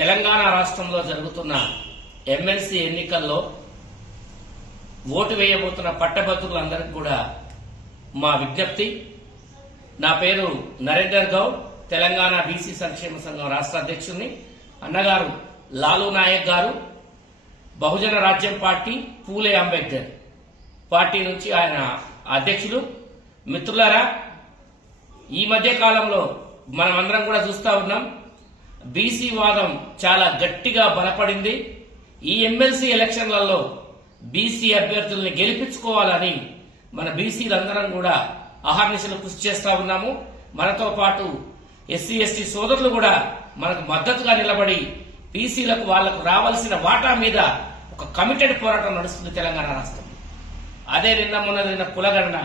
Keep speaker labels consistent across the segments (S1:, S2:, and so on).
S1: తెలంగాణ రాష్ట్రంలో జరుగుతున్న ఎమ్మెల్సీ ఎన్నికల్లో ఓటు వేయబోతున్న పట్టభద్రులందరికీ కూడా మా విజ్ఞప్తి. నా పేరు నరేందర్ గౌడ్ తెలంగాణ బీసీ సంక్షేమ సంఘం రాష్ట్ర అధ్యక్షుడిని. అన్నగారు లాలు నాయక్ గారు బహుజన రాజ్యం పార్టీ పూలే అంబేద్కర్ పార్టీ నుంచి ఆయన అధ్యక్షులు. మిత్రులారా ఈ మధ్య కాలంలో మనం అందరం కూడా చూస్తా ఉన్నాం. బీసీ వాదం చాలా గట్టిగా బలపడింది. ఈ ఎమ్మెల్సీ ఎలక్షన్లలో బీసీ అభ్యర్థుల్ని గెలిపించుకోవాలని మన బీసీలందరం కూడా అహర్నిశలు కృషి చేస్తా ఉన్నాము. మనతో పాటు ఎస్సీ ఎస్టీ సోదరులు కూడా మనకు మద్దతుగా నిలబడి బీసీలకు వాళ్ళకు రావాల్సిన వాటా మీద ఒక కమిటెడ్ పోరాటం నడుస్తుంది తెలంగాణ రాష్ట్రం. అదే నిన్న మొన్న నిన్న కులగణన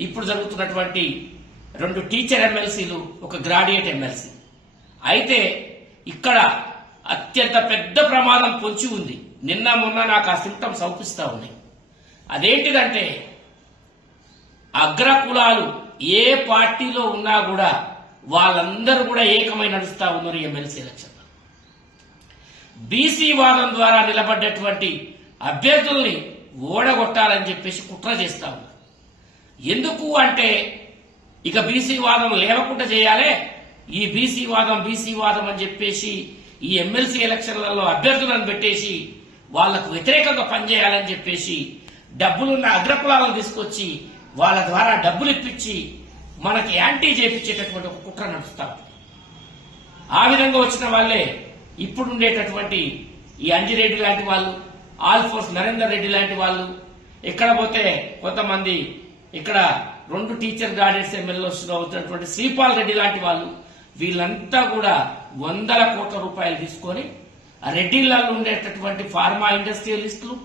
S1: ఇప్పుడు జరుగుతున్నటువంటి రెండు టీచర్ ఎమ్మెల్సీలు ఒక గ్రాడ్యుయేట్ ఎమ్మెల్సీ. అయితే ఇక్కడ అత్యంత పెద్ద ప్రమాదం పొంచి ఉంది. నిన్న మొన్న నాకు ఆ సింటమ్స్ అవుపిస్తా ఉన్నాయి. అదేంటిదంటే అగ్ర కులాలు ఏ పార్టీలో ఉన్నా కూడా వాళ్ళందరూ కూడా ఏకమై నడుస్తా ఉన్నారు ఎమ్మెల్సీ ఎలక్షన్. బీసీ వాదం ద్వారా నిలబడ్డటువంటి అభ్యర్థుల్ని ఓడగొట్టాలని చెప్పేసి కుట్ర చేస్తా ఉన్నారు. ఎందుకు అంటే ఇక బీసీ వాదం లేవకుండా చేయాలి ఈ బీసీ వాదం బీసీ వాదం అని చెప్పేసి ఈ ఎమ్మెల్సీ ఎలక్షన్లలో అభ్యర్థులను పెట్టేసి వాళ్ళకు వ్యతిరేకంగా పనిచేయాలని చెప్పేసి డబ్బులున్న అగ్రకులాలను తీసుకొచ్చి వాళ్ళ ద్వారా డబ్బులు ఇప్పించి మనకి యాంటీ చేపించేటటువంటి ఒక కుట్ర నడుస్తారు ఆ విధంగా వచ్చిన వాళ్ళే ఇప్పుడు ఉండేటటువంటి ఈ అంజిరెడ్డి లాంటి వాళ్ళు ఆల్ఫోర్స్ నరేందర్ రెడ్డి లాంటి వాళ్ళు ఇక్కడ పోతే కొంతమంది ఇక్కడ రెండు టీచర్ గార్డెన్స్ ఎమ్మెల్యేలో అవుతున్నటువంటి శ్రీపాల్ రెడ్డి లాంటి వాళ్ళు వీళ్ళంతా కూడా వందల కోట్ల రూపాయలు తీసుకొని ఆ రెడ్డిలలో ఉండేటటువంటి ఫార్మా ఇండస్ట్రియలిస్టులు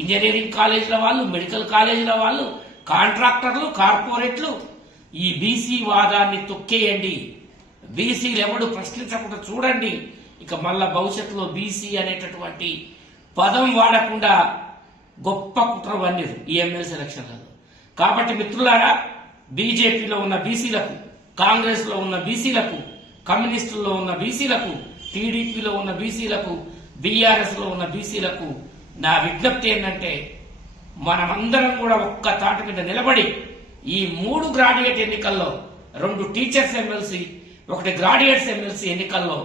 S1: ఇంజనీరింగ్ కాలేజీల వాళ్ళు మెడికల్ కాలేజీల వాళ్ళు కాంట్రాక్టర్లు కార్పొరేట్లు ఈ బీసీ వాదాన్ని తొక్కేయండి. బీసీలు ఎవడు ప్రశ్నించకుండా చూడండి. ఇక మళ్ళా భవిష్యత్తులో బీసీ అనేటటువంటి పదం వాడకుండా గొప్ప కుట్ర వన్నీరు ఈ ఎమ్మెల్సీ ఎలక్షన్లలో. కాబట్టి మిత్రులారా బీజేపీలో ఉన్న బీసీలకు కాంగ్రెస్లో ఉన్న బీసీలకు కమ్యూనిస్టుల్లో ఉన్న బీసీలకు టీడీపీలో ఉన్న బీసీలకు బీఆర్ఎస్లో ఉన్న బీసీలకు నా విజ్ఞప్తి ఏంటంటే మనమందరం కూడా ఒక్క తాట మీద నిలబడి ఈ మూడు గ్రాడ్యుయేట్ ఎన్నికల్లో రెండు టీచర్స్ ఎమ్మెల్సీ ఒకటి గ్రాడ్యుయేట్స్ ఎమ్మెల్సీ ఎన్నికల్లో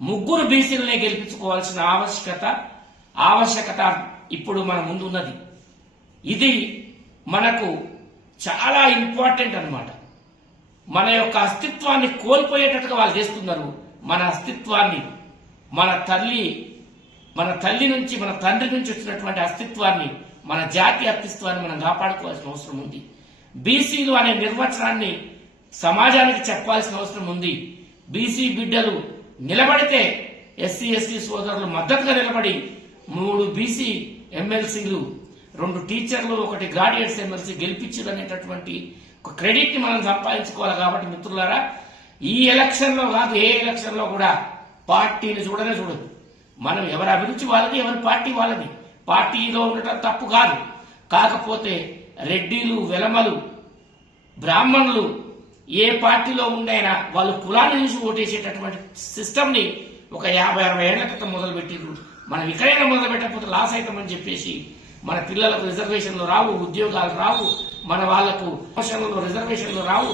S1: ముగ్గురు బీసీలనే గెలిపించుకోవాల్సిన ఆవశ్యకత ఆవశ్యకత ఇప్పుడు మన ముందు ఉన్నది ఇది మనకు చాలా ఇంపార్టెంట్ అన్నమాట. మన యొక్క అస్తిత్వాన్ని కోల్పోయేటట్టుగా వాళ్ళు చేస్తున్నారు. మన అస్తిత్వాన్ని మన తల్లి మన తల్లి నుంచి మన తండ్రి నుంచి వచ్చినటువంటి అస్తిత్వాన్ని మన జాతి అస్తిత్వాన్ని మనం కాపాడుకోవాల్సిన అవసరం ఉంది. బీసీలు అనే నిర్వచనాన్ని సమాజానికి చెప్పాల్సిన అవసరం ఉంది. బీసీ బిడ్డలు నిలబడితే ఎస్సీ ఎస్టీ సోదరులు మద్దతుగా నిలబడి మూడు బీసీ ఎమ్మెల్సీలు రెండు టీచర్లు ఒకటి గ్రాడ్యుయేట్స్ ఎమ్మెల్సీ గెలిపించదు అనేటటువంటి ఒక క్రెడిట్ని మనం సంపాదించుకోవాలి కాబట్టి మిత్రులారా ఈ ఎలక్షన్లో కాదు ఏ ఎలక్షన్లో కూడా పార్టీని చూడనే చూడదు మనం ఎవరి అభిరుచి వాళ్ళది ఎవరి పార్టీ వాళ్ళది. పార్టీలో ఉండటం తప్పు కాదు. కాకపోతే రెడ్డిలు వెలమలు బ్రాహ్మణులు ఏ పార్టీలో ఉండైనా వాళ్ళు కులాన్ని చూసి ఓటేసేటటువంటి సిస్టమ్ని ఒక యాభై అరవై ఏళ్ళ క్రితం మొదలు పెట్టిండ్రు మనం ఇక్కడైనా మొదలు పెట్టకపోతే లాస్ అవుతామని చెప్పేసి మన పిల్లలకు రిజర్వేషన్లు రావు ఉద్యోగాలు రావు మన వాళ్ళకు ప్రమోషన్లు రిజర్వేషన్లు రావు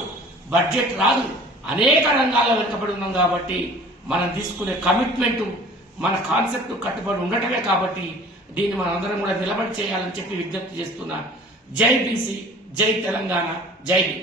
S1: బడ్జెట్ రాదు. అనేక రంగాల్లో వెనుకబడి ఉన్నాం కాబట్టి మనం తీసుకునే కమిట్మెంట్ మన కాన్సెప్ట్ కట్టుబడి ఉండటమే కాబట్టి దీన్ని మనం అందరం కూడా నిలబడి చేయాలని చెప్పి విజ్ఞప్తి చేస్తున్నా. జై బీసీ జై తెలంగాణ జై బీ